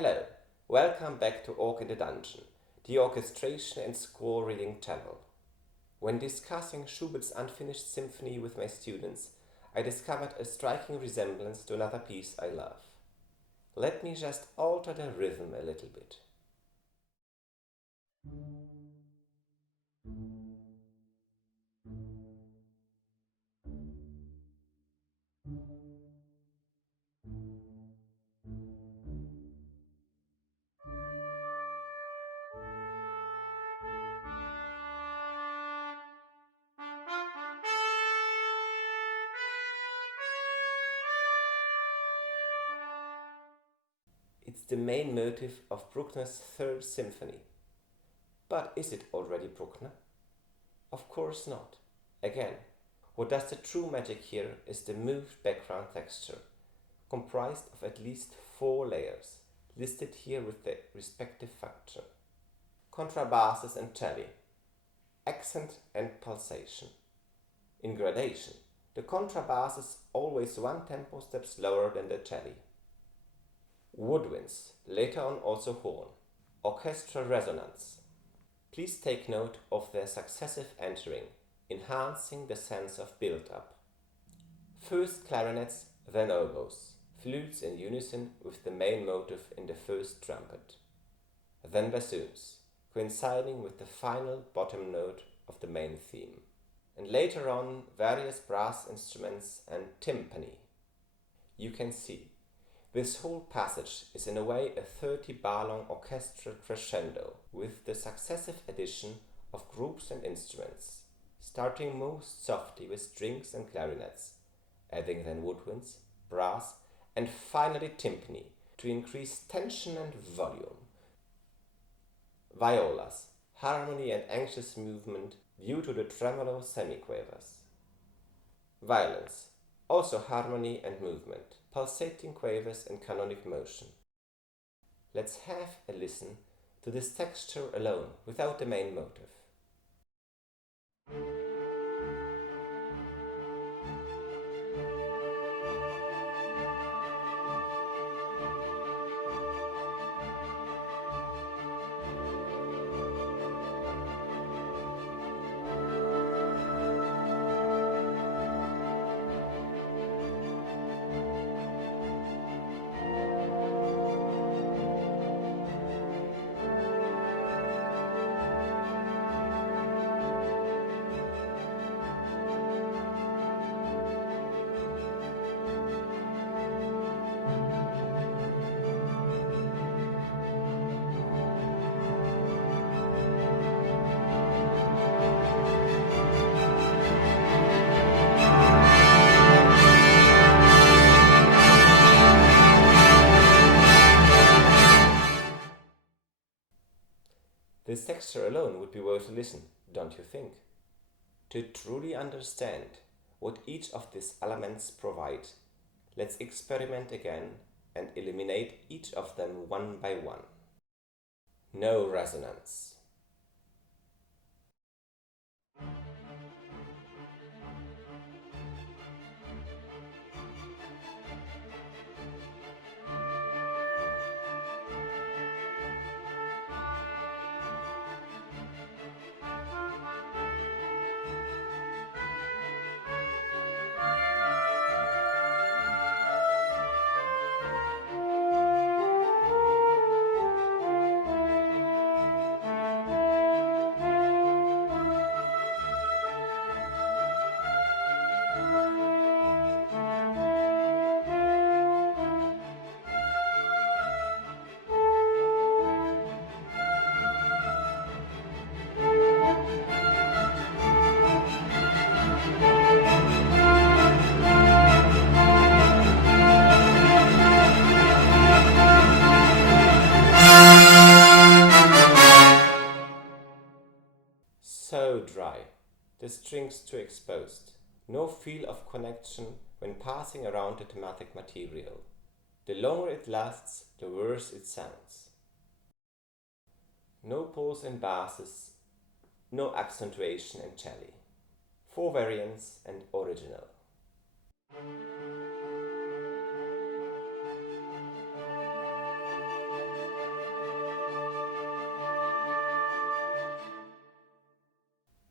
Hello, welcome back to Orch in the Dungeon, the orchestration and score reading channel. When discussing Schubert's unfinished symphony with my students, I discovered a striking resemblance to another piece I love. Let me just alter the rhythm a little bit. It's the main motive of Bruckner's Third Symphony. But is it already Bruckner? Of course not. Again, what does the true magic here is the moved background texture, comprised of at least 4 layers, listed here with their respective function. Contrabasses and celli, accent and pulsation. In gradation, the contrabass is always 1 tempo step slower than the celli. Woodwinds, later on also horn. Orchestral resonance. Please take note of their successive entering, enhancing the sense of build-up. First clarinets, then oboes, flutes in unison with the main motive in the first trumpet. Then bassoons, coinciding with the final bottom note of the main theme. And later on, various brass instruments and timpani. You can see, this whole passage is in a way a 30-bar long orchestral crescendo with the successive addition of groups and instruments, starting most softly with strings and clarinets, adding then woodwinds, brass, and finally timpani to increase tension and volume. Violas, harmony and anxious movement due to the tremolo semiquavers. Violins, also harmony and movement, pulsating quavers and canonic motion. Let's have a listen to this texture alone without the main motive. This texture alone would be worth a listen, don't you think? To truly understand what each of these elements provide, let's experiment again and eliminate each of them one by one. No resonance. So dry, the strings too exposed, no feel of connection when passing around the thematic material. The longer it lasts, the worse it sounds. No pulse in basses, no accentuation in celli. 4 variants and original.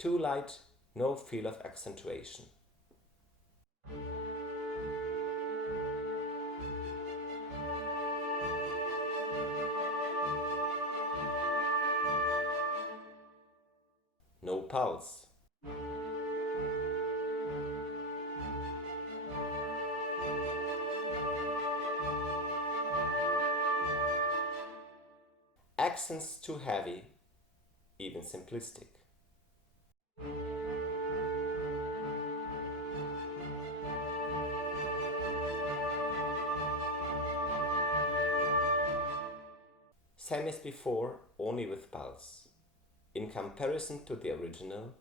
Too light, no feel of accentuation. No pulse. Accents too heavy, even simplistic. Same as before, only with pulse. In comparison to the original,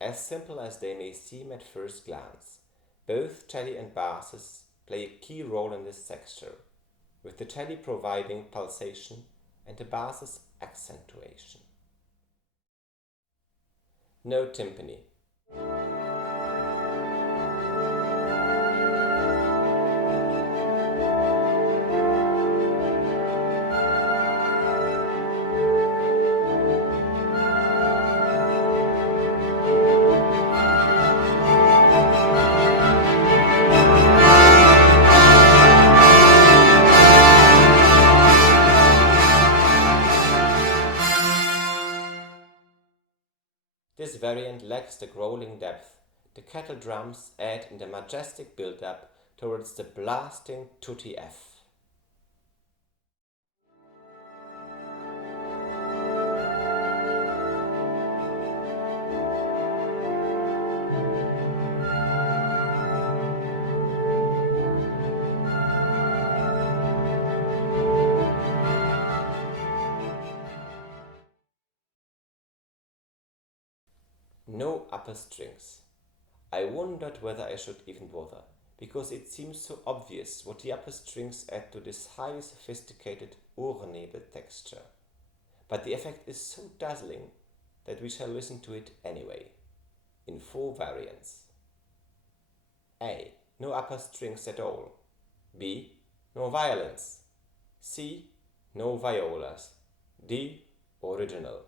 as simple as they may seem at first glance, both cello and basses play a key role in this texture, with the cello providing pulsation and the basses accentuation. No timpani. This variant lacks the growling depth the kettle drums add in the majestic build-up towards the blasting tutti F. No upper strings. I wondered whether I should even bother, because it seems so obvious what the upper strings add to this highly sophisticated Urnebel texture. But the effect is so dazzling that we shall listen to it anyway, in 4 variants. A. No upper strings at all. B. No violins. C. No violas. D. Original.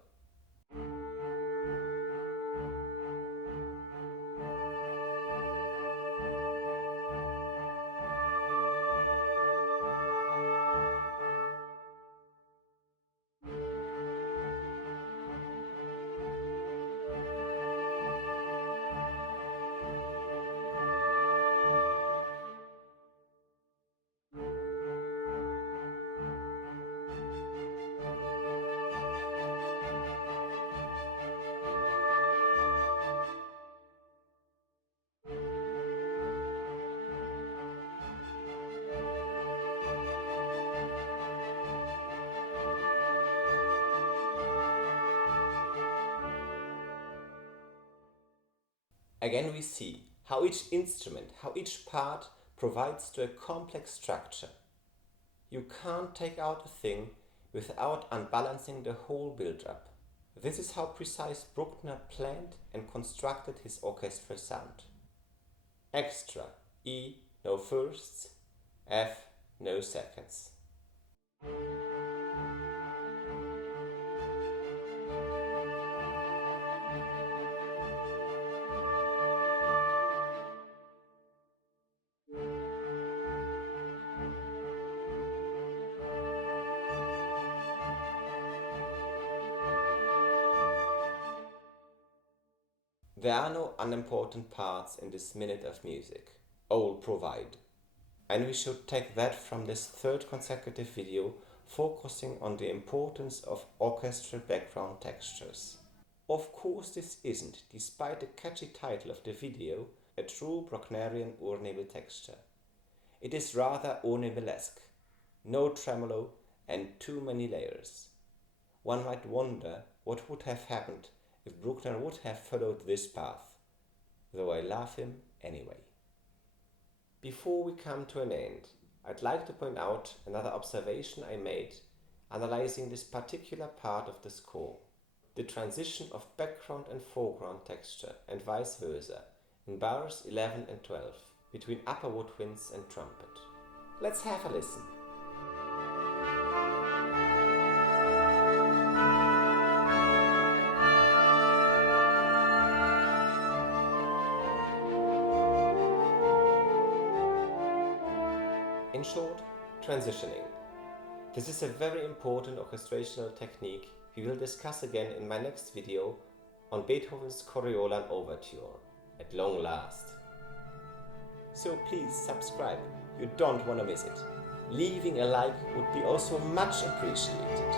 Again we see how each instrument, how each part provides to a complex structure. You can't take out a thing without unbalancing the whole build-up. This is how precise Bruckner planned and constructed his orchestral sound. Extra, E, no firsts, F, no seconds. There are no unimportant parts in this minute of music. All provide. And we should take that from this 3rd consecutive video focusing on the importance of orchestral background textures. Of course this isn't, despite the catchy title of the video, a true Brucknerian Urnebel texture. It is rather Urnebelesque. No tremolo and too many layers. One might wonder what would have happened if Bruckner would have followed this path, though I love him anyway. Before we come to an end, I'd like to point out another observation I made analyzing this particular part of the score. the transition of background and foreground texture and vice versa in bars 11 and 12 between upper woodwinds and trumpet. Let's have a listen. In short, transitioning. This is a very important orchestrational technique we will discuss again in my next video on Beethoven's Coriolan Overture, at long last. So please subscribe, you don't want to miss it. Leaving a like would be also much appreciated.